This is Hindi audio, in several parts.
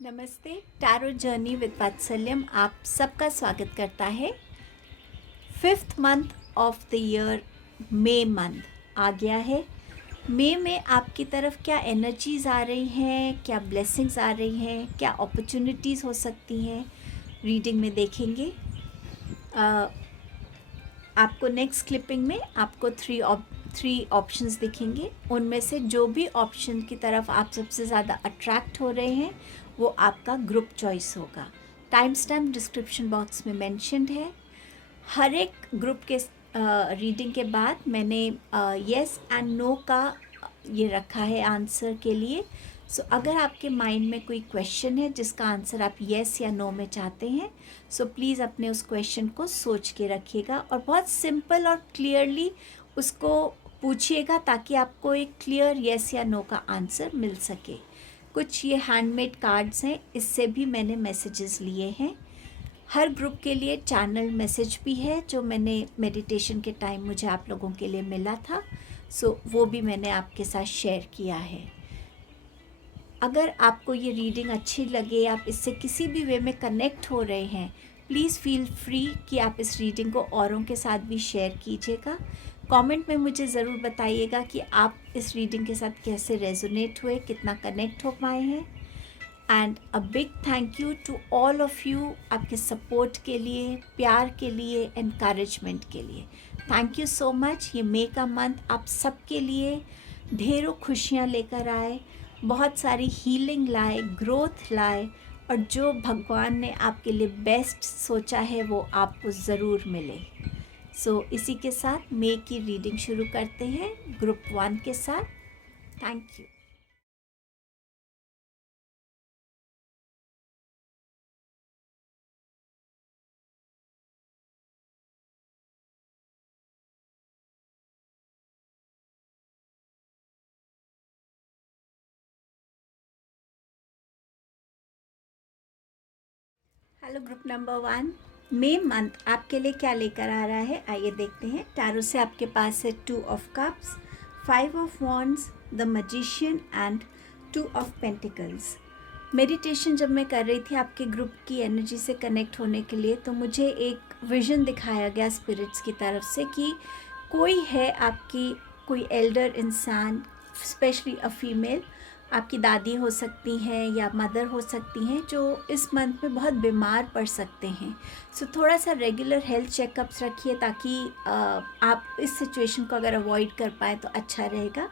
नमस्ते। टैरो जर्नी विद वात्सल्यम आप सबका स्वागत करता है। 5th month of the year, मई मंथ आ गया है। मई में आपकी तरफ क्या एनर्जीज आ रही हैं, क्या ब्लेसिंग्स आ रही हैं, क्या अपॉर्चुनिटीज़ हो सकती हैं, रीडिंग में देखेंगे। आपको नेक्स्ट क्लिपिंग में आपको थ्री ऑप्शंस दिखेंगे। उनमें से जो भी ऑप्शन की तरफ आप सबसे ज़्यादा अट्रैक्ट हो रहे हैं वो आपका ग्रुप चॉइस होगा। टाइम स्टैम्प डिस्क्रिप्शन बॉक्स में मेंशन्ड है। हर एक ग्रुप के रीडिंग के बाद मैंने येस एंड नो का ये रखा है आंसर के लिए। सो अगर आपके माइंड में कोई क्वेश्चन है जिसका आंसर आप येस या नो में चाहते हैं, सो प्लीज़ अपने उस क्वेश्चन को सोच के रखिएगा और बहुत सिंपल और क्लियरली उसको पूछिएगा ताकि आपको एक क्लियर येस या नो का आंसर मिल सके। कुछ ये हैंडमेड कार्ड्स हैं, इससे भी मैंने मैसेजेस लिए हैं। हर ग्रुप के लिए चैनल मैसेज भी है जो मैंने मेडिटेशन के टाइम मुझे आप लोगों के लिए मिला था, सो वो भी मैंने आपके साथ शेयर किया है। अगर आपको ये रीडिंग अच्छी लगे, आप इससे किसी भी वे में कनेक्ट हो रहे हैं, प्लीज़ फील फ्री कि आप इस रीडिंग को औरों के साथ भी शेयर कीजिएगा। कमेंट में मुझे ज़रूर बताइएगा कि आप इस रीडिंग के साथ कैसे रेजोनेट हुए, कितना कनेक्ट हो पाए हैं। And a big thank you to all of you, आपके सपोर्ट के लिए, प्यार के लिए, एनकरेजमेंट के लिए। Thank you so much. ये मई का मंथ आप सबके लिए ढेरों खुशियाँ लेकर आए, बहुत सारी हीलिंग लाए, ग्रोथ लाए, और जो भगवान ने आपके लिए बेस्ट सोचा है वो आपको ज़रूर मिले। सो इसी के साथ मई की रीडिंग शुरू करते हैं ग्रुप 1 के साथ। Thank you. Hello group number 1, May month आपके लिए क्या लेकर आ रहा है, आइए देखते हैं। टैरो से आपके पास है 2 of cups, 5 of wands, the magician and 2 of pentacles. Meditation जब मैं कर रही थी आपके ग्रुप की एनर्जी से कनेक्ट होने के लिए, तो मुझे एक विजन दिखाया गया स्पिरिट्स की तरफ से कि कोई है आपकी, कोई एल्डर इंसान, स्पेशली अ फीमेल, आपकी दादी हो सकती हैं या मदर हो सकती हैं, जो इस मंथ में बहुत बीमार पड़ सकते हैं। सो थोड़ा सा रेगुलर हेल्थ चेकअप्स रखिए ताकि आप इस सिचुएशन को अगर अवॉइड कर पाए तो अच्छा रहेगा।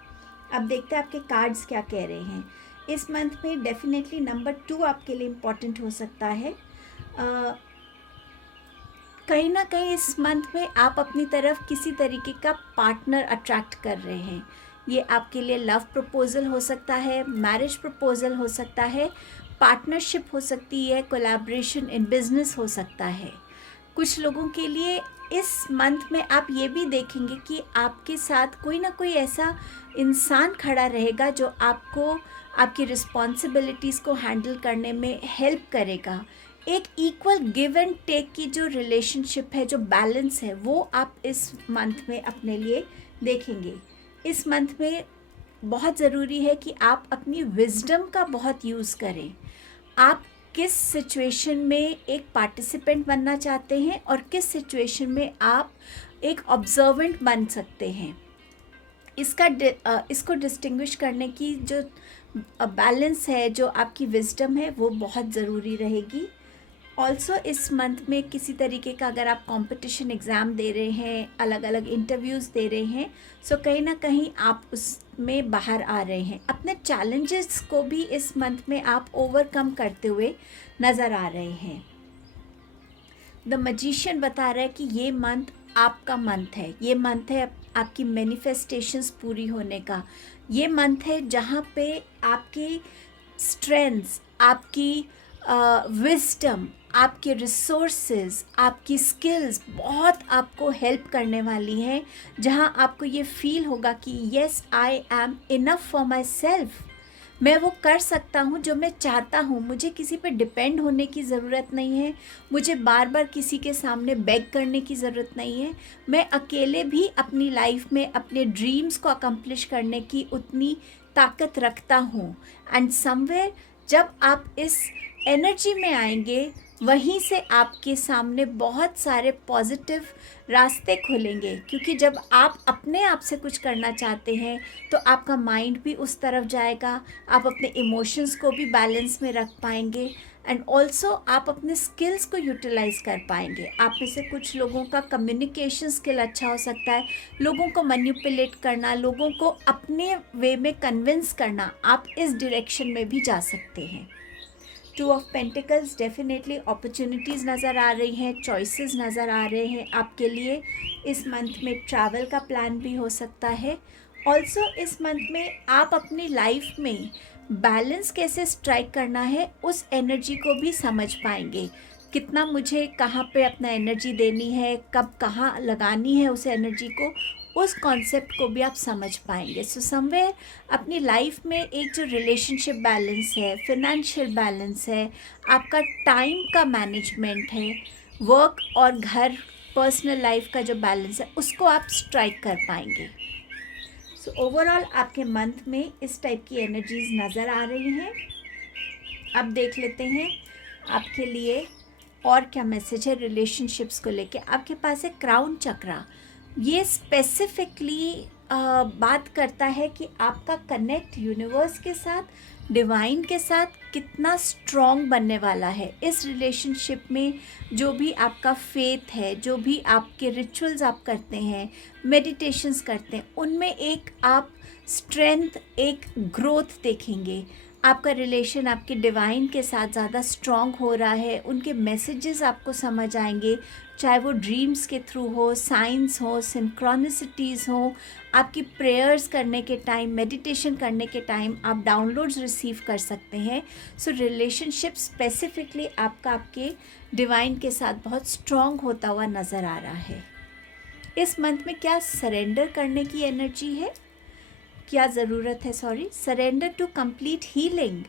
अब देखते हैं आपके कार्ड्स क्या कह रहे हैं। इस मंथ में डेफिनेटली नंबर 2 आपके लिए इम्पॉर्टेंट हो सकता है। कहीं ना कहीं इस मंथ में आप अपनी तरफ किसी तरीके का पार्टनर अट्रैक्ट कर रहे हैं। ये आपके लिए लव प्रपोजल हो सकता है, मैरिज प्रपोजल हो सकता है, पार्टनरशिप हो सकती है, कोलैबोरेशन इन बिजनेस हो सकता है। कुछ लोगों के लिए इस मंथ में आप ये भी देखेंगे कि आपके साथ कोई ना कोई ऐसा इंसान खड़ा रहेगा जो आपको आपकी रिस्पॉन्सिबिलिटीज़ को हैंडल करने में हेल्प करेगा। एक इक्वल गिव एंड टेक की जो रिलेशनशिप है, जो बैलेंस है, वो आप इस मंथ में अपने लिए देखेंगे। इस मंथ में बहुत ज़रूरी है कि आप अपनी विजडम का बहुत यूज़ करें। आप किस सिचुएशन में एक पार्टिसिपेंट बनना चाहते हैं और किस सिचुएशन में आप एक ऑब्जर्वेंट बन सकते हैं, इसको डिस्टिंग्विश करने की जो बैलेंस है, जो आपकी विजडम है, वो बहुत ज़रूरी रहेगी। ऑल्सो इस मंथ में किसी तरीके का अगर आप कंपटीशन एग्ज़ाम दे रहे हैं, अलग अलग इंटरव्यूज़ दे रहे हैं, सो कहीं ना कहीं आप उसमें बाहर आ रहे हैं। अपने चैलेंजेस को भी इस मंथ में आप ओवरकम करते हुए नज़र आ रहे हैं। द मैजिशियन बता रहा है कि ये मंथ आपका मंथ है, ये मंथ है आपकी मैनिफेस्टेशंस पूरी होने का। ये मंथ है जहाँ पे आपकी स्ट्रेंथ्स, आपकी विजडम, आपके रिसोर्सेज, आपकी स्किल्स बहुत आपको हेल्प करने वाली हैं, जहां आपको ये फील होगा कि yes I am enough for my self. मैं वो कर सकता हूँ जो मैं चाहता हूँ, मुझे किसी पे डिपेंड होने की ज़रूरत नहीं है, मुझे बार बार किसी के सामने बेग करने की ज़रूरत नहीं है। मैं अकेले भी अपनी लाइफ में अपने ड्रीम्स को अकम्प्लिश करने की उतनी ताकत रखता हूँ। एंड समवेयर जब आप इस एनर्जी में आएंगे, वहीं से आपके सामने बहुत सारे पॉजिटिव रास्ते खुलेंगे, क्योंकि जब आप अपने आप से कुछ करना चाहते हैं तो आपका माइंड भी उस तरफ जाएगा, आप अपने इमोशंस को भी बैलेंस में रख पाएंगे, एंड ऑल्सो आप अपने स्किल्स को यूटिलाइज कर पाएंगे। आप में से कुछ लोगों का कम्युनिकेशन स्किल अच्छा हो सकता है, लोगों को मैनिपुलेट करना, लोगों को अपने वे में कन्विंस करना, आप इस डायरेक्शन में भी जा सकते हैं। Two of pentacles, definitely opportunities नज़र आ रही हैं, चॉइसेस नज़र आ रहे हैं आपके लिए। इस मंथ में ट्रैवल का प्लान भी हो सकता है। ऑल्सो इस मंथ में आप अपनी लाइफ में बैलेंस कैसे स्ट्राइक करना है, उस एनर्जी को भी समझ पाएंगे। कितना मुझे कहाँ पे अपना एनर्जी देनी है, कब कहाँ लगानी है उस एनर्जी को, उस कॉन्सेप्ट को भी आप समझ पाएंगे। सो समवेयर अपनी लाइफ में एक जो रिलेशनशिप बैलेंस है, फिनेंशियल बैलेंस है, आपका टाइम का मैनेजमेंट है, वर्क और घर पर्सनल लाइफ का जो बैलेंस है, उसको आप स्ट्राइक कर पाएंगे। सो ओवरऑल आपके मंथ में इस टाइप की एनर्जीज नज़र आ रही हैं। अब देख लेते हैं आपके लिए और क्या मैसेज है रिलेशनशिप्स को लेके। आपके पास है क्राउन चक्रा। ये स्पेसिफिकली बात करता है कि आपका कनेक्ट यूनिवर्स के साथ, डिवाइन के साथ कितना स्ट्रॉन्ग बनने वाला है इस रिलेशनशिप में। जो भी आपका फेथ है, जो भी आपके रिचुअल्स आप करते हैं, मेडिटेशंस करते हैं, उनमें एक आप स्ट्रेंथ, एक ग्रोथ देखेंगे। आपका रिलेशन आपके डिवाइन के साथ ज़्यादा स्ट्रॉन्ग हो रहा है, उनके मैसेजेस आपको समझ आएंगे, चाहे वो ड्रीम्स के थ्रू हो, साइंस हो, सिंक्रोनिसिटीज़ हो, आपकी प्रेयर्स करने के टाइम, मेडिटेशन करने के टाइम आप डाउनलोड्स रिसीव कर सकते हैं। सो रिलेशनशिप स्पेसिफिकली आपका आपके डिवाइन के साथ बहुत स्ट्रॉन्ग होता हुआ नज़र आ रहा है। इस मंथ में क्या सरेंडर करने की एनर्जी है, क्या ज़रूरत है, surrender to complete healing,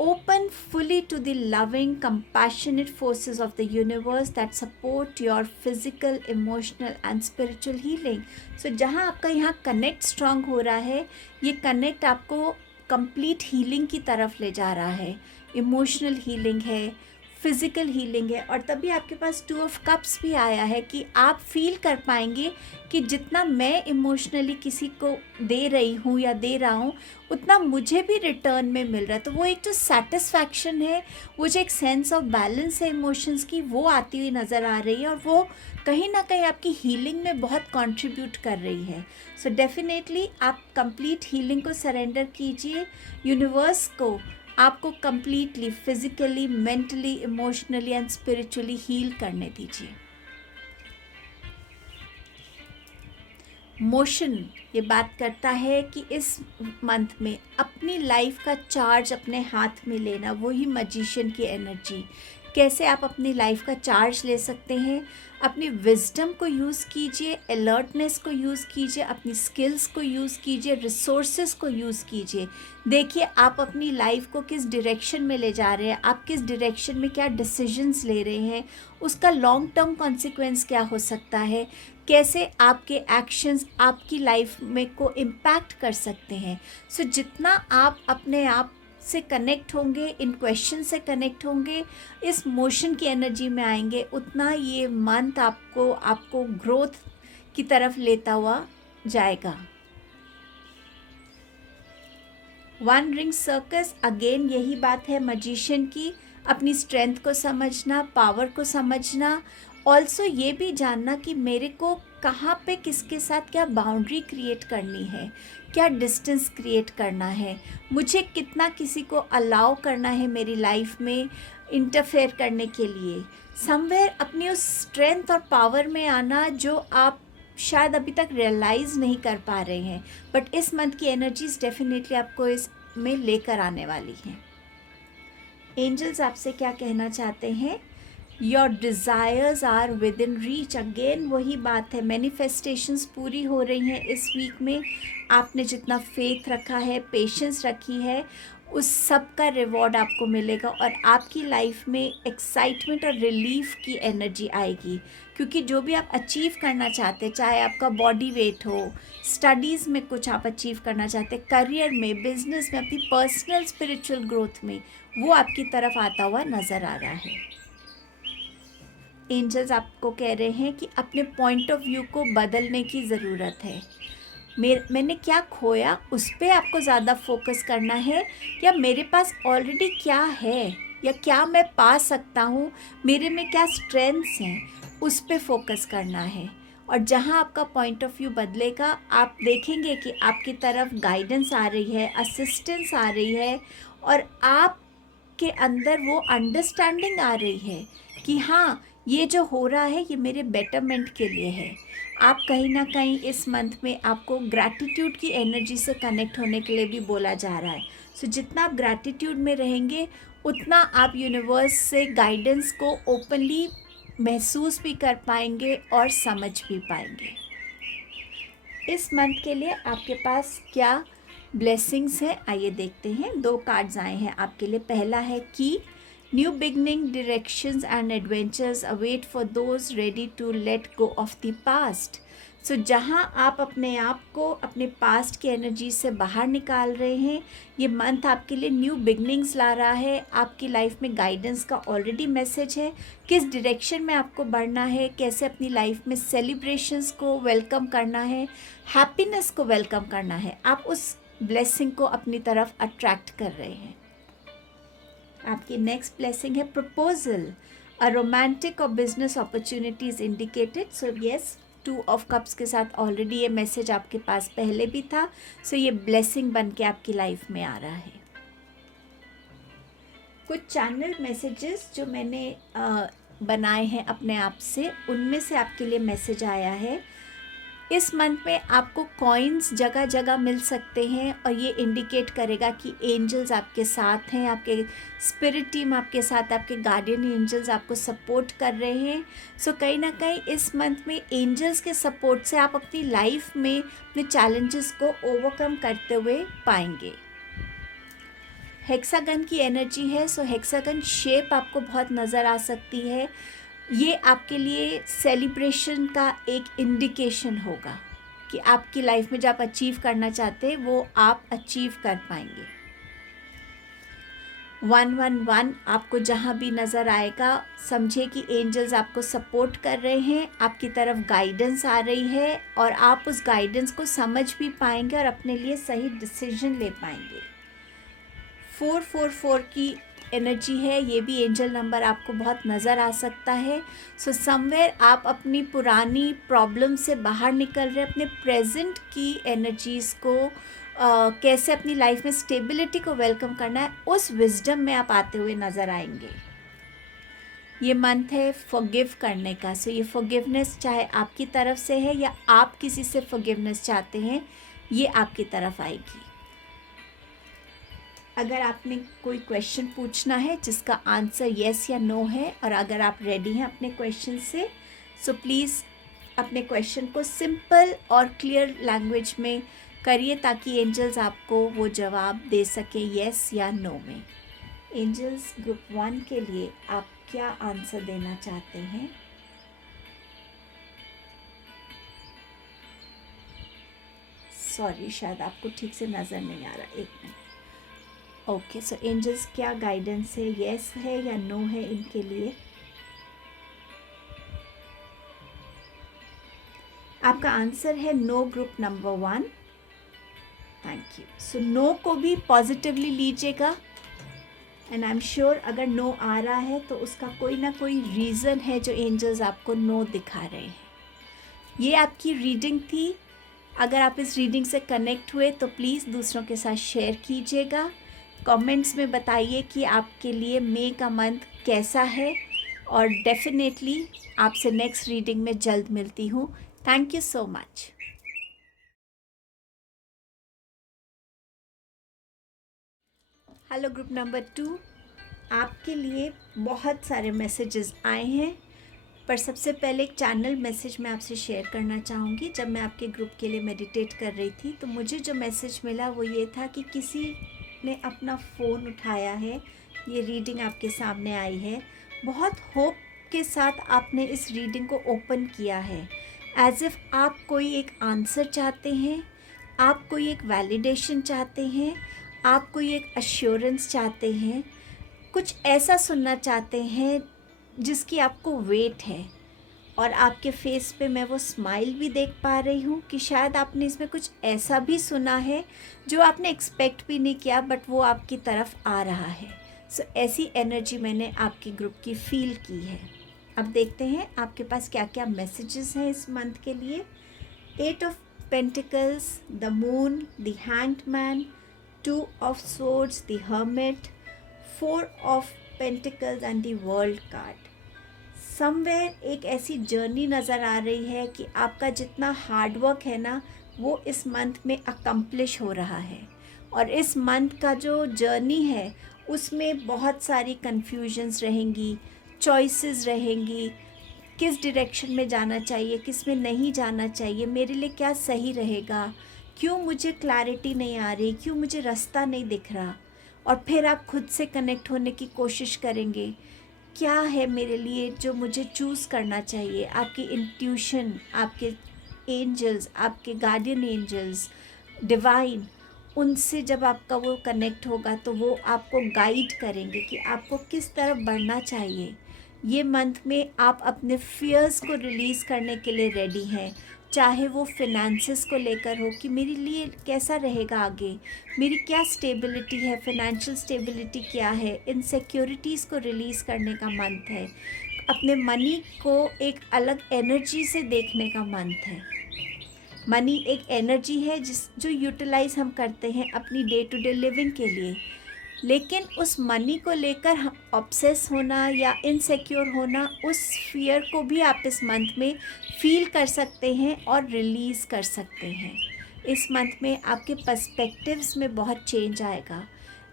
open fully to the loving, compassionate forces of the universe that support your physical, emotional and spiritual healing. So जहाँ आपका यहाँ कनेक्ट स्ट्रांग हो रहा है, ये कनेक्ट आपको कंप्लीट हीलिंग की तरफ ले जा रहा है। इमोशनल हीलिंग है, फिज़िकल हीलिंग है, और तभी आपके पास 2 ऑफ कप्स भी आया है कि आप फील कर पाएंगे कि जितना मैं इमोशनली किसी को दे रही हूँ या दे रहा हूँ, उतना मुझे भी रिटर्न में मिल रहा है। तो वो एक जो सेटिस्फैक्शन है, वो जो एक सेंस ऑफ बैलेंस है इमोशंस की, वो आती हुई नज़र आ रही है, और वो कहीं ना कहीं आपकी हीलिंग में बहुत कंट्रीब्यूट कर रही है। सो डेफिनेटली आप कंप्लीट हीलिंग को सरेंडर कीजिए यूनिवर्स को। आपको completely physically, mentally, emotionally and spiritually heal करने दीजिए। मोशन ये बात करता है कि इस मंथ में अपनी लाइफ का चार्ज अपने हाथ में लेना, वही मैजिशियन की एनर्जी। कैसे आप अपनी लाइफ का चार्ज ले सकते हैं, अपनी विजडम को यूज़ कीजिए, अलर्टनेस को यूज़ कीजिए, अपनी स्किल्स को यूज़ कीजिए, रिसोर्सेज को यूज़ कीजिए। देखिए आप अपनी लाइफ को किस डायरेक्शन में ले जा रहे हैं, आप किस डायरेक्शन में क्या डिसीजंस ले रहे हैं, उसका लॉन्ग टर्म कॉन्सिक्वेंस क्या हो सकता है, कैसे आपके एक्शंस आपकी लाइफ में को इम्पैक्ट कर सकते हैं। सो जितना आप अपने आप से कनेक्ट होंगे, इन क्वेश्चन से कनेक्ट होंगे, इस मोशन की एनर्जी में आएंगे, उतना ये मंथ आपको ग्रोथ की तरफ लेता हुआ जाएगा। 1 रिंग सर्कस, अगेन यही बात है मैजिशियन की, अपनी स्ट्रेंथ को समझना, पावर को समझना, ऑल्सो ये भी जानना कि मेरे को कहाँ पे किसके साथ क्या बाउंड्री क्रिएट करनी है, क्या डिस्टेंस क्रिएट करना है, मुझे कितना किसी को अलाउ करना है मेरी लाइफ में इंटरफेयर करने के लिए। समवेयर अपनी उस स्ट्रेंथ और पावर में आना जो आप शायद अभी तक रियलाइज़ नहीं कर पा रहे हैं, बट इस मंथ की एनर्जीज डेफिनेटली आपको इसमें लेकर आने वाली हैं। एंजल्स आपसे क्या कहना चाहते हैं, your desires are within reach. Again वही बात है, मैनिफेस्टेशंस पूरी हो रही हैं इस वीक में। आपने जितना फेथ रखा है, पेशेंस रखी है, उस सब का रिवॉर्ड आपको मिलेगा और आपकी लाइफ में एक्साइटमेंट और रिलीफ की एनर्जी आएगी, क्योंकि जो भी आप अचीव करना चाहते हैं, चाहे आपका बॉडी वेट हो, स्टडीज़ में कुछ आप अचीव करना चाहते हैं, करियर में, बिजनेस में, अपनी पर्सनल स्पिरिचुअल ग्रोथ में, वो आपकी तरफ आता हुआ नज़र आ रहा है। एंजल्स आपको कह रहे हैं कि अपने पॉइंट ऑफ व्यू को बदलने की ज़रूरत है। मैंने क्या खोया उस पर आपको ज़्यादा फोकस करना है, या मेरे पास ऑलरेडी क्या है, या क्या मैं पा सकता हूँ, मेरे में क्या स्ट्रेंथ्स हैं, उस पे फोकस करना है। और जहाँ आपका पॉइंट ऑफ व्यू बदलेगा, आप देखेंगे कि आपकी तरफ गाइडेंस आ रही है, असिस्टेंस आ रही है, और आपके अंदर वो अंडरस्टैंडिंग आ रही है कि हाँ, ये जो हो रहा है ये मेरे बेटरमेंट के लिए है। आप कहीं ना कहीं इस मंथ में आपको ग्रैटिट्यूड की एनर्जी से कनेक्ट होने के लिए भी बोला जा रहा है। सो जितना आप ग्रैटिट्यूड में रहेंगे, उतना आप यूनिवर्स से गाइडेंस को ओपनली महसूस भी कर पाएंगे और समझ भी पाएंगे। इस मंथ के लिए आपके पास क्या ब्लेसिंग्स हैं, आइए देखते हैं। 2 कार्ड्स आए हैं आपके लिए। पहला है कि new beginning, directions and adventures await for those ready to let go of the past. So जहाँ आप अपने आप को अपने पास्ट की एनर्जी से बाहर निकाल रहे हैं, ये मंथ आपके लिए न्यू बिगनिंग्स ला रहा है। आपकी लाइफ में गाइडेंस का ऑलरेडी मैसेज है, किस डायरेक्शन में आपको बढ़ना है, कैसे अपनी लाइफ में सेलिब्रेशंस को वेलकम करना है, हैप्पीनेस को वेलकम करना है। आप उस ब्लेसिंग को अपनी तरफ अट्रैक्ट कर रहे हैं। आपकी नेक्स्ट ब्लेसिंग है प्रपोजल, अ रोमांटिक और business opportunities indicated. So yes, 2 of cups के साथ ऑलरेडी ये मैसेज आपके पास पहले भी था। सो ये ब्लेसिंग बन के आपकी लाइफ में आ रहा है। कुछ चैनल मैसेजेस जो मैंने बनाए हैं अपने आप से, उनमें से आपके लिए मैसेज आया है। इस मंथ में आपको कॉइन्स जगह जगह मिल सकते हैं, और ये इंडिकेट करेगा कि एंजल्स आपके साथ हैं, आपके स्पिरिट टीम आपके साथ, आपके गार्डियन एंजल्स आपको सपोर्ट कर रहे हैं। सो कहीं ना कहीं इस मंथ में एंजल्स के सपोर्ट से आप अपनी लाइफ में अपने चैलेंजेस को ओवरकम करते हुए पाएंगे। हेक्सागन की एनर्जी है, सो हेक्सागन शेप आपको बहुत नज़र आ सकती है। ये आपके लिए सेलिब्रेशन का एक इंडिकेशन होगा कि आपकी लाइफ में जो आप अचीव करना चाहते हैं वो आप अचीव कर पाएंगे। 111 आपको जहाँ भी नज़र आएगा, समझिए कि एंजल्स आपको सपोर्ट कर रहे हैं, आपकी तरफ गाइडेंस आ रही है, और आप उस गाइडेंस को समझ भी पाएंगे और अपने लिए सही डिसीजन ले पाएंगे। 444 की एनर्जी है, ये भी एंजल नंबर आपको बहुत नज़र आ सकता है। सो समवेयर आप अपनी पुरानी प्रॉब्लम से बाहर निकल रहे, अपने प्रेजेंट की एनर्जीज़ को कैसे अपनी लाइफ में स्टेबिलिटी को वेलकम करना है, उस विजडम में आप आते हुए नज़र आएंगे। ये मंथ है फॉरगिव करने का। सो ये फॉरगिवनेस चाहे आपकी तरफ से है या आप किसी से फॉरगिवनेस चाहते हैं, ये आपकी तरफ आएगी। अगर आपने कोई क्वेश्चन पूछना है जिसका आंसर येस या नो है, और अगर आप रेडी हैं अपने क्वेश्चन से, सो प्लीज़ अपने क्वेश्चन को सिंपल और क्लियर लैंग्वेज में करिए, ताकि एंजल्स आपको वो जवाब दे सके येस या नो में। एंजल्स ग्रुप 1 के लिए आप क्या आंसर देना चाहते हैं? सॉरी, शायद आपको ठीक से नज़र नहीं आ रहा, 1 मिनट। ओके, सो एंजल्स क्या गाइडेंस है, येस है या नो है इनके लिए? आपका आंसर है no, group number 1। Thank you. So no को भी पॉजिटिवली लीजिएगा, एंड आई एम श्योर अगर नो आ रहा है तो उसका कोई ना कोई रीज़न है जो एंजल्स आपको नो दिखा रहे हैं। ये आपकी रीडिंग थी। अगर आप इस रीडिंग से कनेक्ट हुए तो प्लीज़ दूसरों के साथ शेयर कीजिएगा। कमेंट्स में बताइए कि आपके लिए मई का मंथ कैसा है, और डेफिनेटली आपसे नेक्स्ट रीडिंग में जल्द मिलती हूँ। Thank you so much. Hello group number 2, आपके लिए बहुत सारे मैसेजेस आए हैं, पर सबसे पहले एक चैनल मैसेज मैं आपसे शेयर करना चाहूँगी। जब मैं आपके ग्रुप के लिए मेडिटेट कर रही थी तो मुझे जो मैसेज मिला वो ये था कि किसी आपने अपना फ़ोन उठाया है, ये रीडिंग आपके सामने आई है, बहुत होप के साथ आपने इस रीडिंग को ओपन किया है, एज इफ़ आप कोई एक आंसर चाहते हैं, आप कोई एक वैलिडेशन चाहते हैं, आप कोई एक अश्योरेंस चाहते हैं, कुछ ऐसा सुनना चाहते हैं जिसकी आपको वेट है। और आपके फेस पे मैं वो स्माइल भी देख पा रही हूँ कि शायद आपने इसमें कुछ ऐसा भी सुना है जो आपने एक्सपेक्ट भी नहीं किया, बट वो आपकी तरफ आ रहा है। सो ऐसी एनर्जी मैंने आपके ग्रुप की फील की है। अब देखते हैं आपके पास क्या क्या मैसेजेस हैं इस मंथ के लिए। 8 of pentacles, the moon, the hanged man, 2 of swords, the hermit, 4 of pentacles and the world card. Somewhere एक ऐसी जर्नी नज़र आ रही है कि आपका जितना हार्डवर्क है ना, वो इस मंथ में अकम्प्लिश हो रहा है। और इस मंथ का जो जर्नी है उसमें बहुत सारी कन्फ्यूजन्स रहेंगी, चॉइसेस रहेंगी, किस डायरेक्शन में जाना चाहिए, किस में नहीं जाना चाहिए, मेरे लिए क्या सही रहेगा, क्यों मुझे क्लैरिटी नहीं आ रही, क्यों मुझे रास्ता नहीं दिख रहा। और फिर आप खुद से कनेक्ट होने की कोशिश करेंगे, क्या है मेरे लिए जो मुझे चूज़ करना चाहिए। आपकी इंट्यूशन, आपके एंजल्स, आपके गार्डियन एंजल्स, डिवाइन, उनसे जब आपका वो कनेक्ट होगा तो वो आपको गाइड करेंगे कि आपको किस तरफ बढ़ना चाहिए। ये मंथ में आप अपने फियर्स को रिलीज़ करने के लिए रेडी हैं, चाहे वो फिनेंसेस को लेकर हो कि मेरे लिए कैसा रहेगा आगे, मेरी क्या स्टेबिलिटी है, फाइनेंशियल स्टेबिलिटी क्या है, इनसिक्योरिटीज़ को रिलीज़ करने का मंथ है, अपने मनी को एक अलग एनर्जी से देखने का मंथ है। मनी एक एनर्जी है जो यूटिलाइज हम करते हैं अपनी डे टू डे लिविंग के लिए, लेकिन उस मनी को लेकर हम ऑब्सेस होना या इनसिक्योर होना, उस फियर को भी आप इस मंथ में फील कर सकते हैं और रिलीज़ कर सकते हैं। इस मंथ में आपके पर्सपेक्टिव्स में बहुत चेंज आएगा।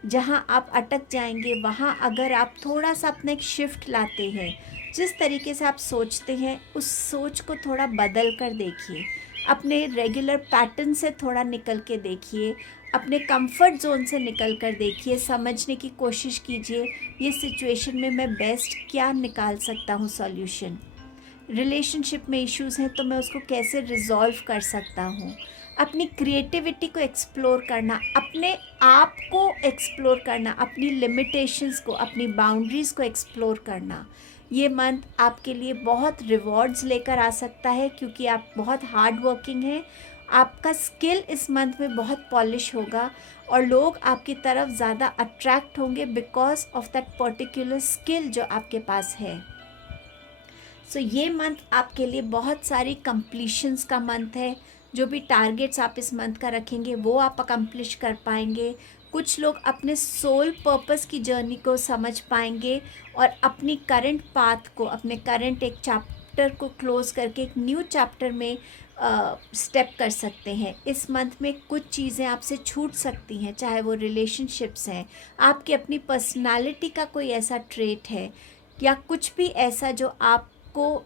जहाँ आप अटक जाएंगे वहाँ अगर आप थोड़ा सा अपना एक शिफ्ट लाते हैं, जिस तरीके से आप सोचते हैं उस सोच को थोड़ा बदल कर देखिए, अपने रेगुलर पैटर्न से थोड़ा निकल के देखिए, अपने कंफर्ट जोन से निकल कर देखिए, समझने की कोशिश कीजिए ये सिचुएशन में मैं बेस्ट क्या निकाल सकता हूँ सॉल्यूशन। रिलेशनशिप में इश्यूज़ हैं तो मैं उसको कैसे रिजॉल्व कर सकता हूँ। अपनी क्रिएटिविटी को एक्सप्लोर करना, अपने आप को एक्सप्लोर करना, अपनी लिमिटेशंस को, अपनी बाउंड्रीज़ को एक्सप्लोर करना। ये मंथ आपके लिए बहुत रिवॉर्ड्स लेकर आ सकता है क्योंकि आप बहुत हार्ड वर्किंग हैं। आपका स्किल इस मंथ में बहुत पॉलिश होगा और लोग आपकी तरफ ज़्यादा अट्रैक्ट होंगे because of that particular skill जो आपके पास है। सो ये मंथ आपके लिए बहुत सारी कंप्लीशंस का मंथ है। जो भी टारगेट्स आप इस मंथ का रखेंगे वो आप अकम्प्लिश कर पाएंगे। कुछ लोग अपने सोल पर्पस की जर्नी को समझ पाएंगे और अपनी करंट पाथ को, अपने करंट एक चैप्टर को क्लोज करके एक न्यू चैप्टर में स्टेप कर सकते हैं। इस मंथ में कुछ चीज़ें आपसे छूट सकती हैं, चाहे वो रिलेशनशिप्स हैं, आपकी अपनी पर्सनालिटी का कोई ऐसा ट्रेट है या कुछ भी ऐसा जो आपको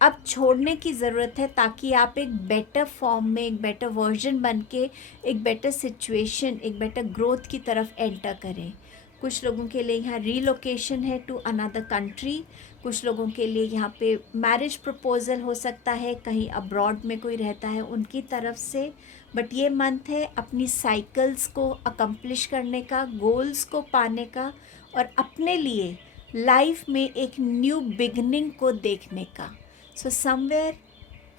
अब छोड़ने की ज़रूरत है ताकि आप एक बेटर फॉर्म में, एक बेटर वर्जन बन के एक बेटर सिचुएशन, एक बेटर ग्रोथ की तरफ एंटर करें। कुछ लोगों के लिए यहाँ रीलोकेशन है टू अनदर कंट्री, कुछ लोगों के लिए यहाँ पे मैरिज प्रपोजल हो सकता है, कहीं अब्रॉड में कोई रहता है उनकी तरफ से। बट ये मंथ है अपनी साइकिल्स को अकम्प्लिश करने का, गोल्स को पाने का और अपने लिए लाइफ में एक न्यू बिगनिंग को देखने का। सो समवेयर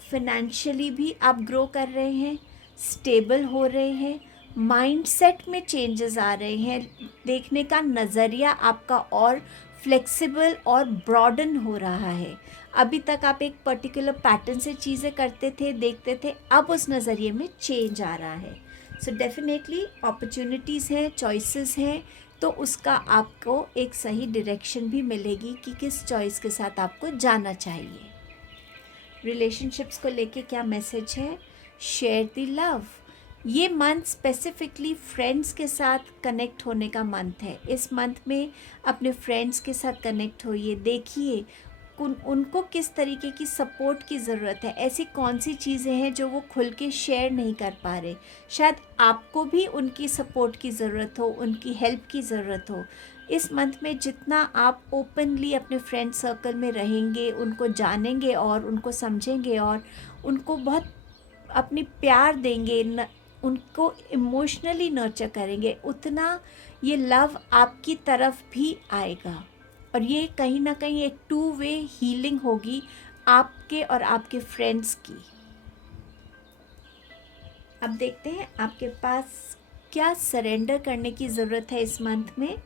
फिनेंशियली भी आप ग्रो कर रहे हैं, स्टेबल हो रहे हैं, माइंडसेट में चेंजेस आ रहे हैं, देखने का नज़रिया आपका और फ्लेक्सिबल और ब्रॉडन हो रहा है। अभी तक आप एक पर्टिकुलर पैटर्न से चीज़ें करते थे, देखते थे, अब उस नज़रिए में चेंज आ रहा है। सो डेफिनेटली अपॉर्चुनिटीज़ हैं, चॉइसेस हैं, तो उसका आपको एक सही डायरेक्शन भी मिलेगी कि किस चॉइस के साथ आपको जाना चाहिए। रिलेशनशिप्स को लेके क्या मैसेज है? Share the love. ये मंथ स्पेसिफिकली फ्रेंड्स के साथ कनेक्ट होने का मंथ है। इस मंथ में अपने फ्रेंड्स के साथ कनेक्ट होइए, देखिए उनको किस तरीके की सपोर्ट की ज़रूरत है, ऐसी कौन सी चीज़ें हैं जो वो खुल के शेयर नहीं कर पा रहे। शायद आपको भी उनकी सपोर्ट की ज़रूरत हो, उनकी हेल्प की ज़रूरत हो। इस मंथ में जितना आप ओपनली अपने फ्रेंड सर्कल में रहेंगे, उनको जानेंगे और उनको समझेंगे और उनको बहुत अपनी प्यार देंगे, उनको इमोशनली नर्चर करेंगे, उतना ये लव आपकी तरफ भी आएगा। और ये कहीं ना कहीं एक 2 वे हीलिंग होगी आपके और आपके फ्रेंड्स की। अब देखते हैं आपके पास क्या सरेंडर करने की ज़रूरत है इस मंथ में।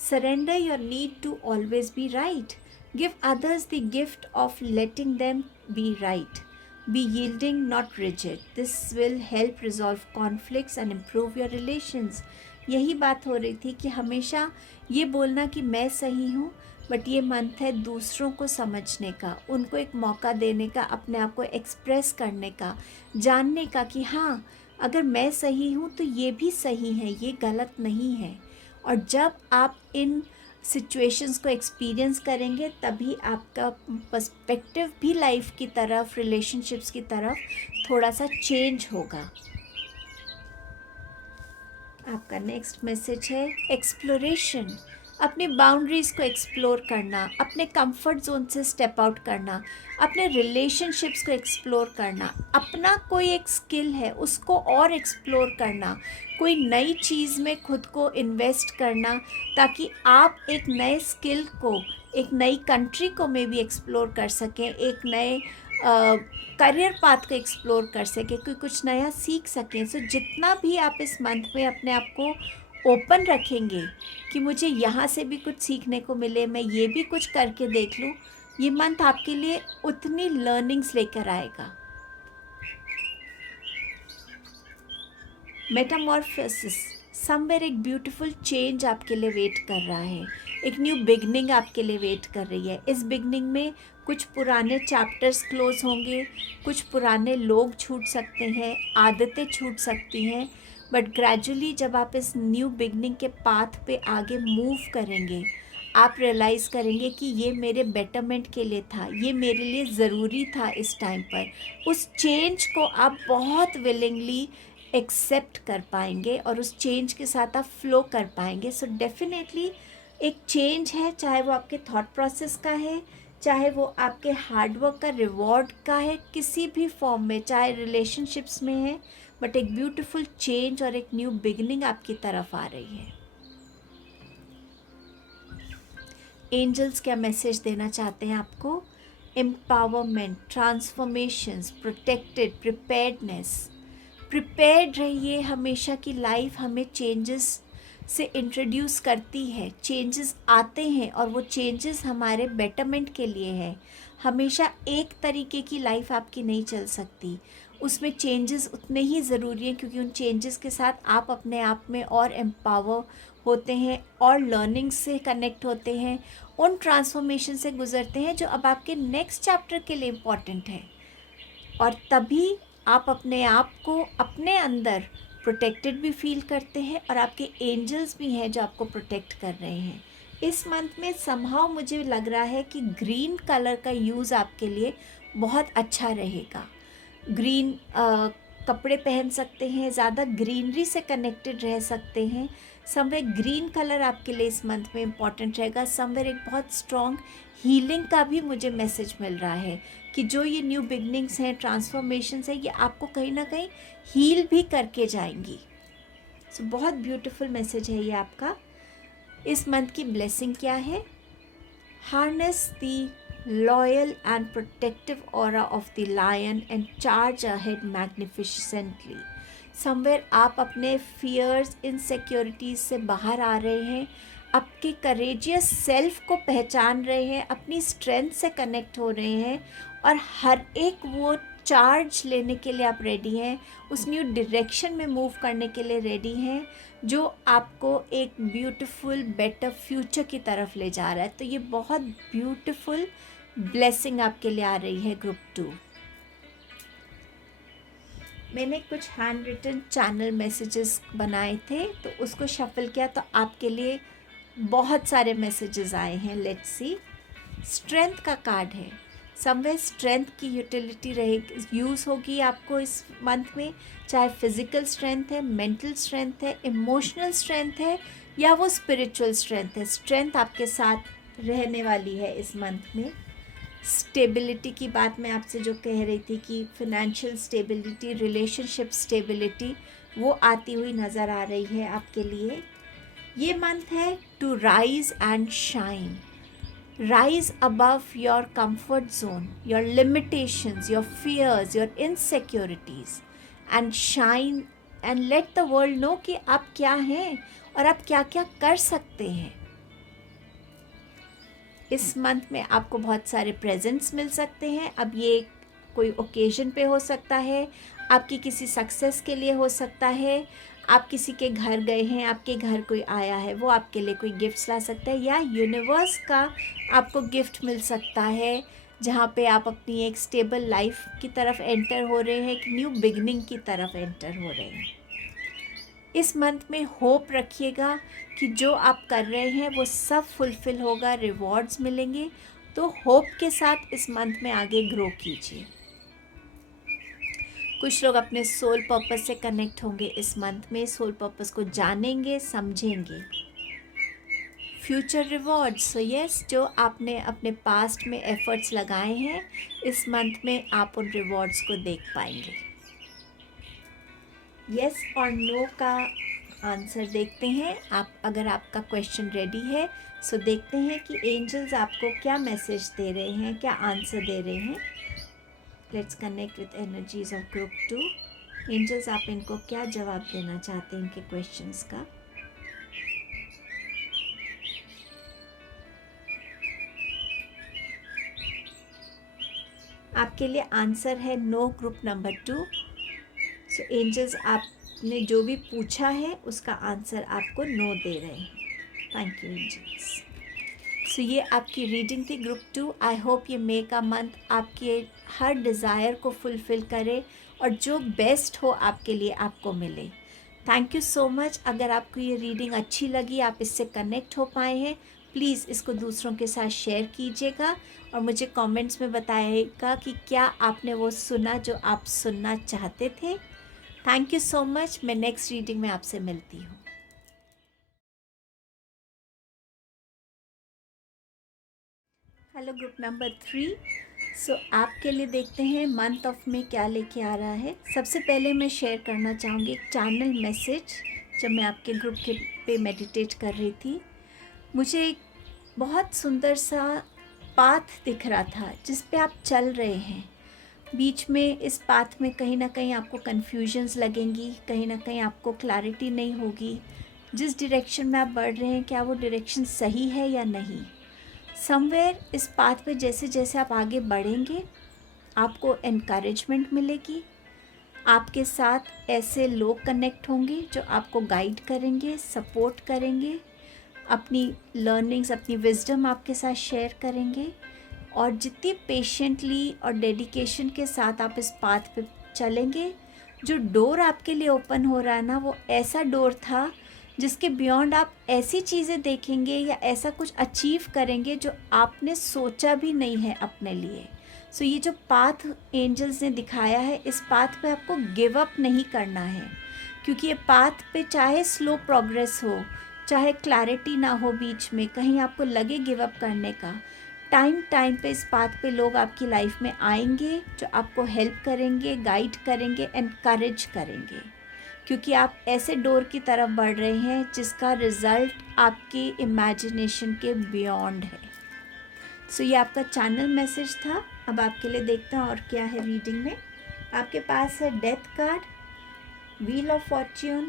Surrender your need to always be right. Give others the gift of letting them be right. Be yielding not rigid. This will help resolve conflicts and improve your relations. यही बात हो रही थी कि हमेशा ये बोलना कि मैं सही हूँ, बट ये मंथ है दूसरों को समझने का, उनको एक मौका देने का, अपने आप को एक्सप्रेस करने का, जानने का कि हाँ, अगर मैं सही हूँ तो ये भी सही है, ये गलत नहीं है। और जब आप इन सिचुएशंस को एक्सपीरियंस करेंगे तभी आपका पर्सपेक्टिव भी लाइफ की तरफ, रिलेशनशिप्स की तरफ थोड़ा सा चेंज होगा। आपका नेक्स्ट मैसेज है एक्सप्लोरेशन। अपनी बाउंड्रीज़ को एक्सप्लोर करना, अपने कंफर्ट जोन से स्टेप आउट करना, अपने रिलेशनशिप्स को एक्सप्लोर करना, अपना कोई एक स्किल है उसको और एक्सप्लोर करना, कोई नई चीज़ में खुद को इन्वेस्ट करना, ताकि आप एक नए स्किल को, एक नई कंट्री को में भी एक्सप्लोर कर सकें, एक नए करियर पाथ को एक्सप्लोर कर सकें, कोई कुछ नया सीख सकें। सो जितना भी आप इस मंथ में अपने आप को ओपन रखेंगे कि मुझे यहाँ से भी कुछ सीखने को मिले, मैं ये भी कुछ करके देख लूँ, ये मंथ आपके लिए उतनी लर्निंग्स लेकर आएगा। मेटामॉर्फोसिस, समवेयर एक ब्यूटीफुल चेंज आपके लिए वेट कर रहा है, एक न्यू बिगनिंग आपके लिए वेट कर रही है। इस बिगनिंग में कुछ पुराने चैप्टर्स क्लोज होंगे, कुछ पुराने लोग छूट सकते हैं, आदतें छूट सकती हैं, बट ग्रेजुअली जब आप इस न्यू बिगनिंग के पाथ पे आगे मूव करेंगे, आप रियलाइज़ करेंगे कि ये मेरे बेटरमेंट के लिए था, ये मेरे लिए ज़रूरी था इस टाइम पर। उस चेंज को आप बहुत विलिंगली एक्सेप्ट कर पाएंगे और उस चेंज के साथ आप फ्लो कर पाएंगे। सो डेफिनेटली एक चेंज है, चाहे वो आपके थॉट प्रोसेस का है, चाहे वो आपके हार्डवर्क का रिवॉर्ड का है, किसी भी फॉर्म में, चाहे रिलेशनशिप्स में है, बट एक ब्यूटीफुल चेंज और एक न्यू बिगनिंग आपकी तरफ आ रही है। एंजल्स क्या मैसेज देना चाहते हैं आपको? Empowerment, transformations, protected, preparedness. Prepared रहिए हमेशा की लाइफ हमें चेंजेस से इंट्रोड्यूस करती है, चेंजेस आते हैं और वो चेंजेस हमारे बेटरमेंट के लिए है। हमेशा एक तरीके की लाइफ आपकी नहीं चल सकती, उसमें चेंजेस उतने ही ज़रूरी हैं, क्योंकि उन चेंजेस के साथ आप अपने आप में और एम्पावर होते हैं और लर्निंग से कनेक्ट होते हैं, उन ट्रांसफॉर्मेशन से गुजरते हैं जो अब आपके नेक्स्ट चैप्टर के लिए इम्पॉर्टेंट है। और तभी आप अपने आप को अपने अंदर प्रोटेक्टेड भी फील करते हैं और आपके एंजल्स भी हैं जो आपको प्रोटेक्ट कर रहे हैं। इस मंथ में समहाउ मुझे लग रहा है कि ग्रीन कलर का यूज़ आपके लिए बहुत अच्छा रहेगा। ग्रीन कपड़े पहन सकते हैं, ज़्यादा ग्रीनरी से कनेक्टेड रह सकते हैं। समवेयर ग्रीन कलर आपके लिए इस मंथ में इम्पॉर्टेंट रहेगा। समवेयर एक बहुत स्ट्रॉन्ग हीलिंग का भी मुझे मैसेज मिल रहा है कि जो ये न्यू बिगनिंग्स हैं, ट्रांसफॉर्मेशंस हैं, ये आपको कहीं ना कहीं हील भी करके जाएंगी। सो बहुत ब्यूटीफुल मैसेज है ये आपका। इस मंथ की ब्लेसिंग क्या है? Harness the loyal and protective aura of the lion and charge ahead magnificently. Somewhere आप अपने फियर्स, इनसिक्योरिटीज से बाहर आ रहे हैं, आपके करेजियस सेल्फ को पहचान रहे हैं, अपनी स्ट्रेंथ से कनेक्ट हो रहे हैं और हर एक वो चार्ज लेने के लिए आप रेडी हैं, उस न्यू डायरेक्शन में मूव करने के लिए रेडी हैं जो आपको एक ब्यूटीफुल बेटर फ्यूचर की तरफ ले जा रहा है। तो ये बहुत ब्यूटीफुल ब्लेसिंग आपके लिए आ रही है ग्रुप 2। मैंने कुछ हैंड रिटन चैनल मैसेजेस बनाए थे तो उसको शफल किया तो आपके लिए बहुत सारे मैसेजेस आए हैं। Let's see. स्ट्रेंथ का कार्ड है, समवेयर स्ट्रेंथ की यूटिलिटी रहेगी, यूज़ होगी आपको इस मंथ में, चाहे फिजिकल स्ट्रेंथ है, मेंटल स्ट्रेंथ है, इमोशनल स्ट्रेंथ है या वो स्पिरिचुअल स्ट्रेंथ है, स्ट्रेंथ आपके साथ रहने वाली है इस मंथ में। स्टेबिलिटी की बात मैं आपसे जो कह रही थी कि फिनेंशियल स्टेबिलिटी, रिलेशनशिप स्टेबिलिटी, वो आती हुई नज़र आ रही है आपके लिए। ये मंथ है to rise and shine, rise above your comfort zone, your limitations, your fears, your insecurities, and shine and let the world know कि आप क्या हैं और आप क्या क्या कर सकते हैं। इस मंथ में आपको बहुत सारे प्रेजेंट्स मिल सकते हैं। अब ये कोई ओकेजन पे हो सकता है, आपकी किसी सक्सेस के लिए हो सकता है, आप किसी के घर गए हैं, आपके घर कोई आया है, वो आपके लिए कोई गिफ्ट्स ला सकता है, या यूनिवर्स का आपको गिफ्ट मिल सकता है जहाँ पे आप अपनी एक स्टेबल लाइफ की तरफ एंटर हो रहे हैं, एक न्यू बिगनिंग की तरफ एंटर हो रहे हैं। इस मंथ में होप रखिएगा कि जो आप कर रहे हैं वो सब फुलफ़िल होगा, रिवॉर्ड्स मिलेंगे। तो होप के साथ इस मंथ में आगे ग्रो कीजिए। कुछ लोग अपने सोल पर्पस से कनेक्ट होंगे इस मंथ में, सोल पर्पस को जानेंगे, समझेंगे। फ्यूचर रिवॉर्ड्स, सो यस, जो आपने अपने पास्ट में एफर्ट्स लगाए हैं, इस मंथ में आप उन रिवॉर्ड्स को देख पाएंगे। यस और नो का आंसर देखते हैं। आप अगर आपका क्वेश्चन रेडी है सो देखते हैं कि एंजल्स आपको क्या मैसेज दे रहे हैं, क्या आंसर दे रहे हैं। Let's connect with energies of group 2। Angels आप इनको क्या जवाब देना चाहते हैं इनके क्वेश्चंस का। आपके लिए आंसर है नो, ग्रुप नंबर 2। सो एंजल्स आपने जो भी पूछा है उसका आंसर आपको नो दे रहे हैं। Thank you angels. सो ये आपकी रीडिंग थी ग्रुप 2। आई होप ये मे का मंथ आपके हर डिज़ायर को फुलफ़िल करे और जो बेस्ट हो आपके लिए आपको मिले। Thank you so much. अगर आपको ये रीडिंग अच्छी लगी, आप इससे कनेक्ट हो पाए हैं, प्लीज़ इसको दूसरों के साथ शेयर कीजिएगा और मुझे कमेंट्स में बताइएगा कि क्या आपने वो सुना जो आप सुनना चाहते थे। Thank you so much. मैं नेक्स्ट रीडिंग में आपसे मिलती हूँ। Hello group number 3। सो आपके लिए देखते हैं मंथ ऑफ में क्या लेके आ रहा है। सबसे पहले मैं शेयर करना चाहूँगी एक चैनल मैसेज। जब मैं आपके ग्रुप के पे मेडिटेट कर रही थी, मुझे एक बहुत सुंदर सा पाथ दिख रहा था जिस पे आप चल रहे हैं। बीच में इस पाथ में कहीं ना कहीं आपको कन्फ्यूजन्स लगेंगी, कहीं ना कहीं आपको क्लैरिटी नहीं होगी। जिस डायरेक्शन में आप बढ़ रहे हैं, क्या वो डायरेक्शन सही है या नहीं। समवेयर इस पाथ पे जैसे जैसे आप आगे बढ़ेंगे, आपको एनकरेजमेंट मिलेगी, आपके साथ ऐसे लोग कनेक्ट होंगे जो आपको गाइड करेंगे, सपोर्ट करेंगे, अपनी लर्निंग्स, अपनी विजडम आपके साथ शेयर करेंगे। और जितनी पेशेंटली और डेडिकेशन के साथ आप इस पाथ पे चलेंगे, जो डोर आपके लिए ओपन हो रहा है ना, वो ऐसा डोर था जिसके बियॉन्ड आप ऐसी चीज़ें देखेंगे या ऐसा कुछ अचीव करेंगे जो आपने सोचा भी नहीं है अपने लिए। सो ये जो पाथ एंजल्स ने दिखाया है, इस पाथ पे आपको गिव अप नहीं करना है, क्योंकि ये पाथ पे चाहे स्लो प्रोग्रेस हो, चाहे क्लैरिटी ना हो, बीच में कहीं आपको लगे गिव अप करने का, टाइम टाइम पे इस पाथ पे लोग आपकी लाइफ में आएंगे जो आपको हेल्प करेंगे, गाइड करेंगे, एनकरेज करेंगे, क्योंकि आप ऐसे डोर की तरफ बढ़ रहे हैं जिसका रिज़ल्ट आपकी इमेजिनेशन के बियॉन्ड है। सो ये आपका चैनल मैसेज था। अब आपके लिए देखते हैं और क्या है रीडिंग में। आपके पास है death card, wheel of Fortune,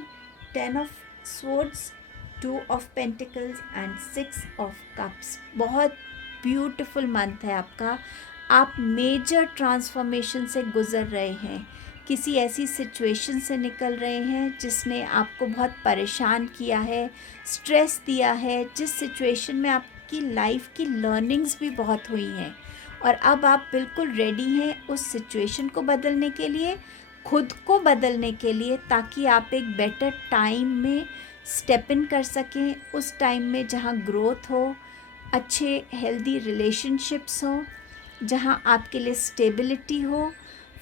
10 of swords, 2 of pentacles and 6 of cups. बहुत ब्यूटीफुल मंथ है आपका। आप मेजर ट्रांसफॉर्मेशन से गुज़र रहे हैं, किसी ऐसी सिचुएशन से निकल रहे हैं जिसने आपको बहुत परेशान किया है, स्ट्रेस दिया है, जिस सिचुएशन में आपकी लाइफ की लर्निंग्स भी बहुत हुई हैं, और अब आप बिल्कुल रेडी हैं उस सिचुएशन को बदलने के लिए, खुद को बदलने के लिए, ताकि आप एक बेटर टाइम में स्टेप इन कर सकें, उस टाइम में जहाँ ग्रोथ हो, अच्छे हेल्दी रिलेशनशिप्स हो, जहाँ आपके लिए स्टेबिलिटी हो,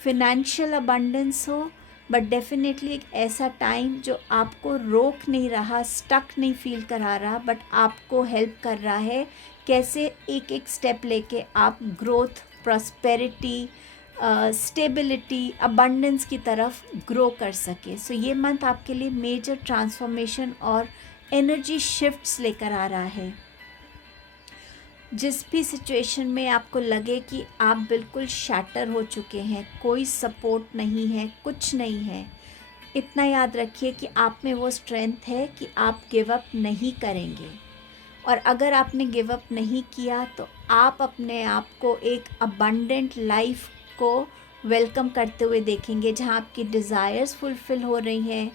फिनेंशियल अबंडेंस हो, बट डेफिनेटली एक ऐसा टाइम जो आपको रोक नहीं रहा, स्टक नहीं फील करा रहा, बट आपको हेल्प कर रहा है कैसे एक एक स्टेप लेके आप ग्रोथ, प्रॉस्पेरिटी, स्टेबिलिटी, अबंडेंस की तरफ ग्रो कर सके. सो ये मंथ आपके लिए मेजर ट्रांसफॉर्मेशन और एनर्जी शिफ्ट्स लेकर आ रहा है. जिस भी सिचुएशन में आपको लगे कि आप बिल्कुल शैटर हो चुके हैं, कोई सपोर्ट नहीं है, कुछ नहीं है, इतना याद रखिए कि आप में वो स्ट्रेंथ है कि आप गिव अप नहीं करेंगे. और अगर आपने गिव अप नहीं किया तो आप अपने आप को एक अबंडेंट लाइफ को वेलकम करते हुए देखेंगे, जहाँ आपकी डिज़ायर्स फुलफ़िल हो रही हैं,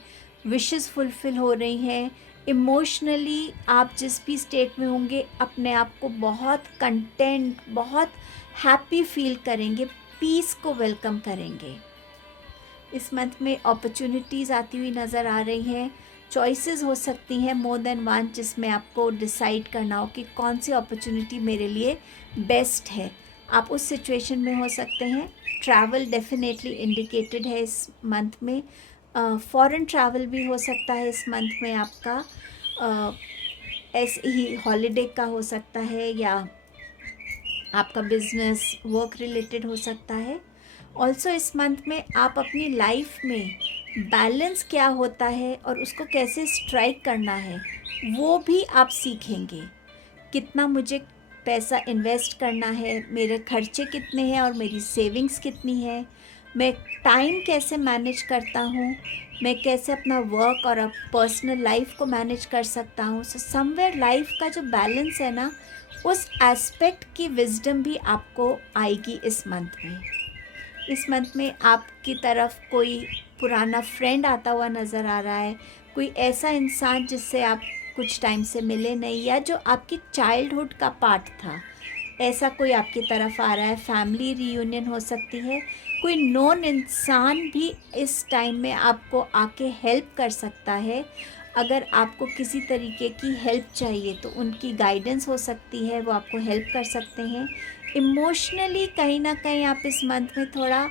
विशेस फुलफ़िल हो रही हैं. इमोशनली आप जिस भी स्टेट में होंगे अपने आप को बहुत कंटेंट, बहुत हैप्पी फील करेंगे, पीस को वेलकम करेंगे. इस मंथ में अपॉर्चुनिटीज़ आती हुई नज़र आ रही हैं. चॉइसेस हो सकती हैं मोर देन वन, जिसमें आपको डिसाइड करना हो कि कौन सी अपॉर्चुनिटी मेरे लिए बेस्ट है. आप उस सिचुएशन में हो सकते हैं. ट्रैवल डेफिनेटली इंडिकेटेड है इस मंथ में. फॉरेन ट्रैवल भी हो सकता है इस मंथ में आपका. ऐसे ही हॉलीडे का हो सकता है, या आपका बिजनेस वर्क रिलेटेड हो सकता है. ऑल्सो इस मंथ में आप अपनी लाइफ में बैलेंस क्या होता है और उसको कैसे स्ट्राइक करना है वो भी आप सीखेंगे. कितना मुझे पैसा इन्वेस्ट करना है, मेरे खर्चे कितने हैं और मेरी सेविंग्स कितनी है, मैं टाइम कैसे मैनेज करता हूँ, मैं कैसे अपना वर्क और पर्सनल लाइफ को मैनेज कर सकता हूँ. सो समवेयर लाइफ का जो बैलेंस है ना, उस एस्पेक्ट की विजडम भी आपको आएगी इस मंथ में. इस मंथ में आपकी तरफ कोई पुराना फ्रेंड आता हुआ नज़र आ रहा है, कोई ऐसा इंसान जिससे आप कुछ टाइम से मिले नहीं, या जो आपकी चाइल्डहुड का पार्ट था, ऐसा कोई आपकी तरफ आ रहा है. फैमिली रीयूनियन हो सकती है. कोई नोन इंसान भी इस टाइम में आपको आके हेल्प कर सकता है. अगर आपको किसी तरीके की हेल्प चाहिए तो उनकी गाइडेंस हो सकती है, वो आपको हेल्प कर सकते हैं. इमोशनली कहीं ना कहीं आप इस मंथ में थोड़ा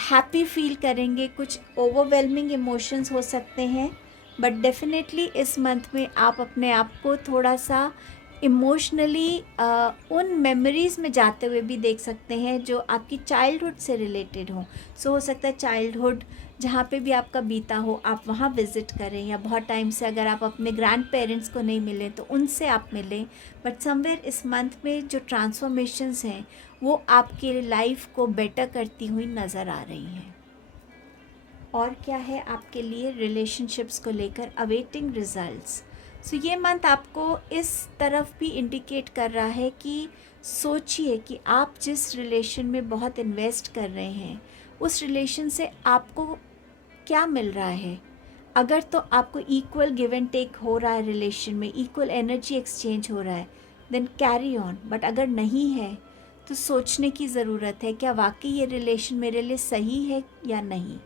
हैप्पी फील करेंगे. कुछ ओवरवेलमिंग इमोशंस हो सकते हैं, बट डेफिनेटली इस मंथ में आप अपने आप को थोड़ा सा इमोशनली उन मेमोरीज़ में जाते हुए भी देख सकते हैं जो आपकी चाइल्डहुड से रिलेटेड हो. सो हो सकता है चाइल्डहुड जहाँ पे भी आपका बीता हो आप वहाँ विज़िट करें, या बहुत टाइम से अगर आप अपने ग्रैंड पेरेंट्स को नहीं मिले तो उनसे आप मिलें. बट समवेयर इस मंथ में जो ट्रांसफॉर्मेशंस हैं वो आपके लाइफ को बेटर करती हुई नज़र आ रही हैं. और क्या है आपके लिए रिलेशनशिप्स को लेकर अवेटिंग रिजल्ट्स. सो ये मंथ आपको इस तरफ भी इंडिकेट कर रहा है कि सोचिए कि आप जिस रिलेशन में बहुत इन्वेस्ट कर रहे हैं उस रिलेशन से आपको क्या मिल रहा है. अगर तो आपको इक्वल गिव एंड टेक हो रहा है, रिलेशन में इक्वल एनर्जी एक्सचेंज हो रहा है, देन कैरी ऑन. बट अगर नहीं है तो सोचने की ज़रूरत है, क्या वाकई ये रिलेशन मेरे लिए सही है या नहीं.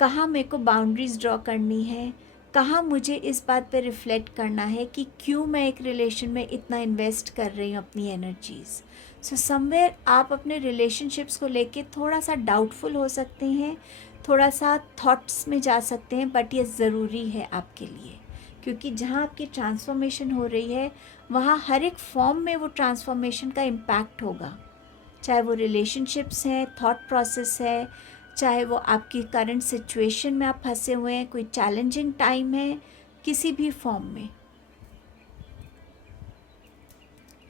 कहाँ मेरे को बाउंड्रीज़ ड्रॉ करनी है, कहाँ मुझे इस बात पे रिफ़्लेक्ट करना है कि क्यों मैं एक रिलेशन में इतना इन्वेस्ट कर रही हूँ अपनी एनर्जीज़. सो समवेयर आप अपने रिलेशनशिप्स को लेके थोड़ा सा डाउटफुल हो सकते हैं, थोड़ा सा थॉट्स में जा सकते हैं, बट ये ज़रूरी है आपके लिए, क्योंकि जहाँ आपकी ट्रांसफॉर्मेशन हो रही है वहाँ हर एक फॉर्म में वो ट्रांसफॉर्मेशन का इम्पैक्ट होगा. चाहे वो रिलेशनशिप्स हैं, थॉट प्रोसेस है, चाहे वो आपकी करंट सिचुएशन में आप फंसे हुए हैं, कोई चैलेंजिंग टाइम है, किसी भी फॉर्म में.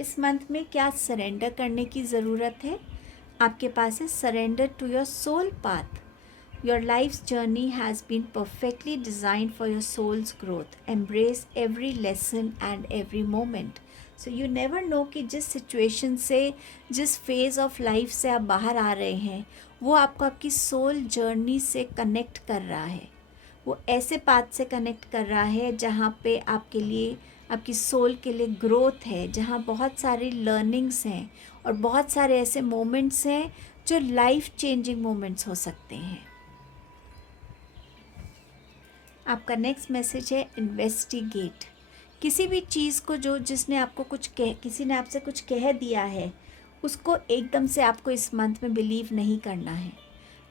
इस मंथ में क्या सरेंडर करने की ज़रूरत है. आपके पास है surrender to your soul path. Your life's journey has been perfectly designed for your soul's growth. Embrace every lesson and every moment. So you never know कि जिस सिचुएशन से, जिस फेज़ ऑफ लाइफ से आप बाहर आ रहे हैं वो आपको आपकी सोल जर्नी से कनेक्ट कर रहा है. वो ऐसे पाथ से कनेक्ट कर रहा है जहाँ पे आपके लिए, आपकी सोल के लिए ग्रोथ है, जहाँ बहुत सारी लर्निंग्स हैं और बहुत सारे ऐसे मोमेंट्स हैं जो लाइफ चेंजिंग मोमेंट्स हो सकते हैं. आपका नेक्स्ट मैसेज है इन्वेस्टिगेट. किसी भी चीज़ को जो जिसने आपको किसी ने आपसे कुछ कह दिया है, उसको एकदम से आपको इस मंथ में बिलीव नहीं करना है।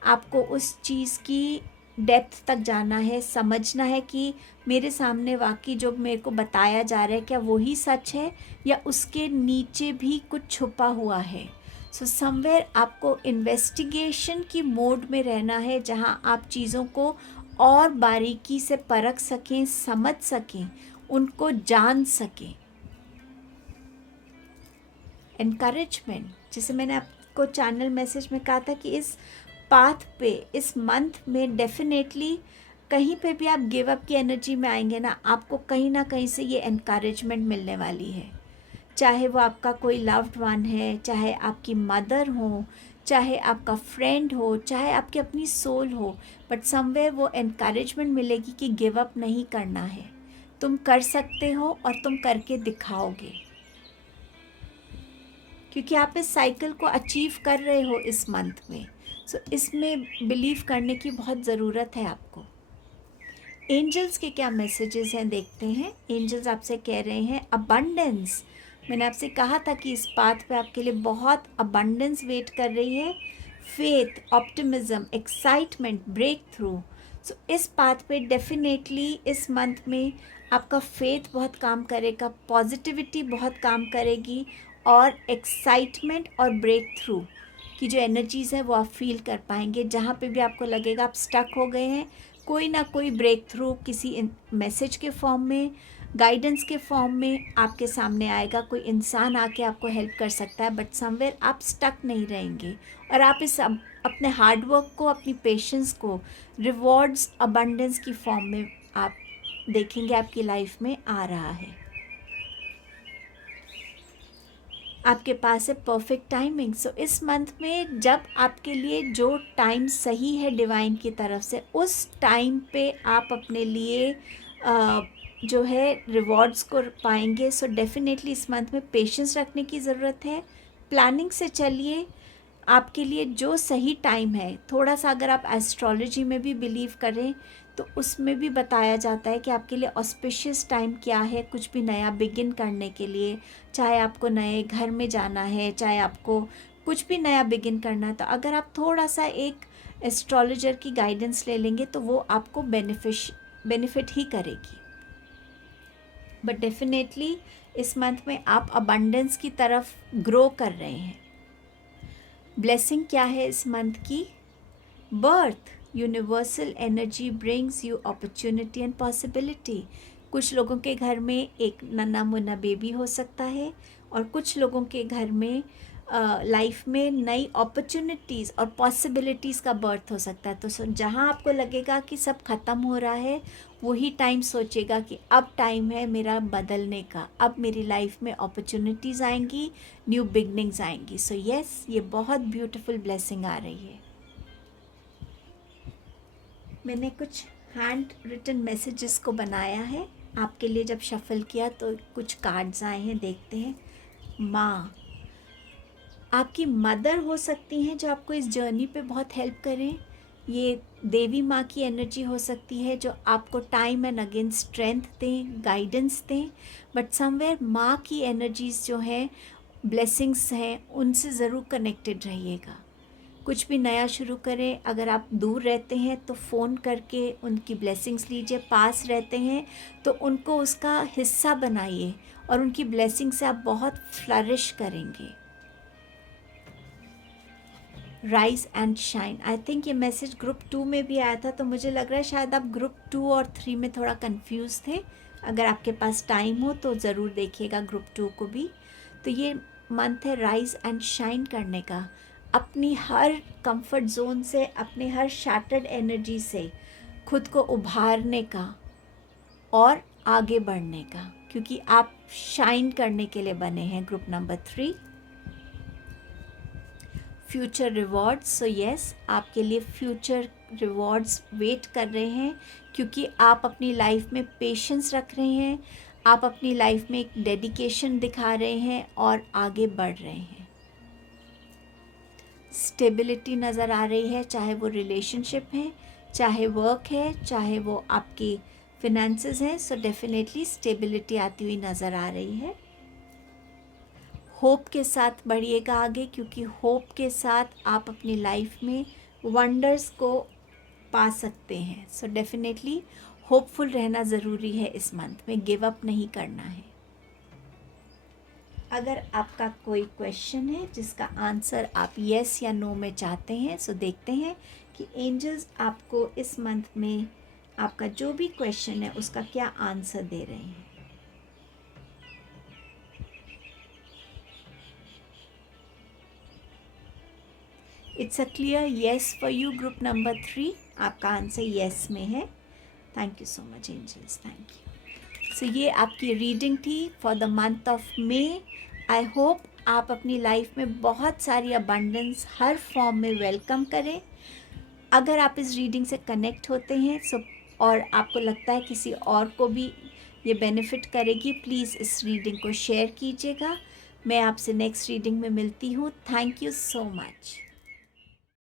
आपको उस चीज़ की डेप्थ तक जाना है, समझना है कि मेरे सामने वाकई जो मेरे को बताया जा रहा है क्या वही सच है या उसके नीचे भी कुछ छुपा हुआ है। सो समवेयर आपको इन्वेस्टिगेशन की मोड में रहना है, जहाँ आप चीज़ों को और बारीकी से परख सकें, समझ सकें, उनको जान सकें। एनकरेजमेंट, जैसे मैंने आपको चैनल मैसेज में कहा था कि इस पाथ पे, इस मंथ में डेफिनेटली कहीं पे भी आप गिव अप की एनर्जी में आएंगे ना, आपको कहीं ना कहीं से ये एनकरेजमेंट मिलने वाली है। चाहे वो आपका कोई लव्ड वन है, चाहे आपकी मदर हो, चाहे आपका फ्रेंड हो, चाहे आपकी अपनी सोल हो, बट समवेयर वो एनकरेजमेंट मिलेगी कि गिव अप नहीं करना है, तुम कर सकते हो और तुम करके दिखाओगे, क्योंकि आप इस साइकिल को अचीव कर रहे हो इस मंथ में। सो इसमें बिलीव करने की बहुत ज़रूरत है आपको। एंजल्स के क्या मैसेजेस हैं देखते हैं। एंजल्स आपसे कह रहे हैं अबंडेंस। मैंने आपसे कहा था कि इस पाथ पे आपके लिए बहुत अबंडेंस वेट कर रही है। Faith, optimism, excitement, breakthrough. So इस पाथ पे डेफिनेटली इस मंथ में आपका फेथ बहुत काम करेगा, पॉजिटिविटी बहुत काम करेगी, और एक्साइटमेंट और ब्रेक थ्रू की जो एनर्जीज़ हैं वो आप फील कर पाएंगे। जहाँ पे भी आपको लगेगा आप स्टक हो गए हैं, कोई ना कोई ब्रेक थ्रू किसी मैसेज के फॉर्म में, गाइडेंस के फॉर्म में आपके सामने आएगा। कोई इंसान आके आपको हेल्प कर सकता है, बट समवेयर आप स्टक नहीं रहेंगे, और आप इस अपने हार्डवर्क को, अपनी पेशेंस को रिवॉर्ड्स अबंडेंस की फॉर्म में आप देखेंगे आपकी लाइफ में आ रहा है। आपके पास है परफेक्ट टाइमिंग। सो इस मंथ में जब आपके लिए जो टाइम सही है डिवाइन की तरफ से, उस टाइम पे आप अपने लिए जो है रिवॉर्ड्स को पाएंगे। सो डेफिनेटली इस मंथ में पेशेंस रखने की ज़रूरत है, प्लानिंग से चलिए। आपके लिए जो सही टाइम है, थोड़ा सा अगर आप एस्ट्रोलॉजी में भी बिलीव करें तो उसमें भी बताया जाता है कि आपके लिए ऑस्पिशियस टाइम क्या है कुछ भी नया बिगिन करने के लिए। चाहे आपको नए घर में जाना है, चाहे आपको कुछ भी नया बिगिन करना है, तो अगर आप थोड़ा सा एक एस्ट्रोलॉजर की गाइडेंस ले लेंगे तो वो आपको बेनिफिट ही करेगी। बट डेफिनेटली इस मंथ में आप अबंडेंस की तरफ ग्रो कर रहे हैं। ब्लेसिंग क्या है इस मंथ की? Birth, universal energy brings you opportunity and possibility. कुछ लोगों के घर में एक नन्हा मुन्ना बेबी हो सकता है, और कुछ लोगों के घर में लाइफ में नई अपॉर्चुनिटीज़ और पॉसिबिलिटीज़ का बर्थ हो सकता है। तो जहाँ आपको लगेगा कि सब ख़त्म हो रहा है, वही टाइम सोचेगा कि अब टाइम है मेरा बदलने का, अब मेरी लाइफ में अपॉर्चुनिटीज़ आएंगी, न्यू बिगनिंग्स आएंगी। सो यस, ये बहुत ब्यूटीफुल ब्लेसिंग आ रही है। मैंने कुछ हैंड रिटन मैसेजेस को बनाया है आपके लिए। जब शफल किया तो कुछ कार्ड्स आए हैं, देखते हैं। माँ, आपकी मदर हो सकती हैं जो आपको इस जर्नी पे बहुत हेल्प करें। ये देवी माँ की एनर्जी हो सकती है जो आपको टाइम एंड अगेन स्ट्रेंथ दें, गाइडेंस दें। बट समवेयर माँ की एनर्जीज जो हैं, ब्लेसिंग्स हैं, उनसे ज़रूर कनेक्टेड रहिएगा। कुछ भी नया शुरू करें, अगर आप दूर रहते हैं तो फ़ोन करके उनकी ब्लेसिंग्स लीजिए, पास रहते हैं तो उनको उसका हिस्सा बनाइए, और उनकी ब्लेसिंग से आप बहुत फ्लरिश करेंगे। Rise and shine, I think ये मैसेज ग्रुप 2 में भी आया था, तो मुझे लग रहा है शायद आप ग्रुप 2 और 3 में थोड़ा कंफ्यूज थे। अगर आपके पास टाइम हो तो ज़रूर देखिएगा ग्रुप 2 को भी। तो ये मंथ है राइज एंड शाइन करने का, अपनी हर कंफर्ट जोन से, अपने हर शैटर्ड एनर्जी से खुद को उभारने का और आगे बढ़ने का, क्योंकि आप शाइन करने के लिए बने हैं। Group number 3, future rewards. So yes, आपके लिए फ्यूचर रिवॉर्ड्स वेट कर रहे हैं, क्योंकि आप अपनी लाइफ में पेशेंस रख रहे हैं, आप अपनी लाइफ में एक डेडिकेशन दिखा रहे हैं और आगे बढ़ रहे हैं। स्टेबिलिटी नज़र आ रही है, चाहे वो रिलेशनशिप है, चाहे वर्क है, चाहे वो आपकी फिनेंसेस हैं, सो डेफिनेटली स्टेबिलिटी आती हुई नज़र आ रही है। होप के साथ बढ़िएगा आगे, क्योंकि होप के साथ आप अपनी लाइफ में वंडर्स को पा सकते हैं। सो डेफिनेटली होपफुल रहना ज़रूरी है, इस मंथ में गिव अप नहीं करना है। अगर आपका कोई क्वेश्चन है जिसका आंसर आप येस या नो में चाहते हैं, सो देखते हैं कि एंजल्स आपको इस मंथ में आपका जो भी क्वेश्चन है उसका क्या आंसर दे रहे हैं। It's a clear yes for you, group number 3, आपका आंसर येस में है। Thank you so much angels, thank you. So ये आपकी रीडिंग थी for the month of May. I hope आप अपनी लाइफ में बहुत सारी अबंडेंस हर फॉर्म में वेलकम करें। अगर आप इस रीडिंग से कनेक्ट होते हैं और आपको लगता है किसी और को भी ये बेनिफिट करेगी, प्लीज़ इस रीडिंग को शेयर कीजिएगा। मैं आपसे नेक्स्ट रीडिंग में मिलती हूँ। Thank you so much.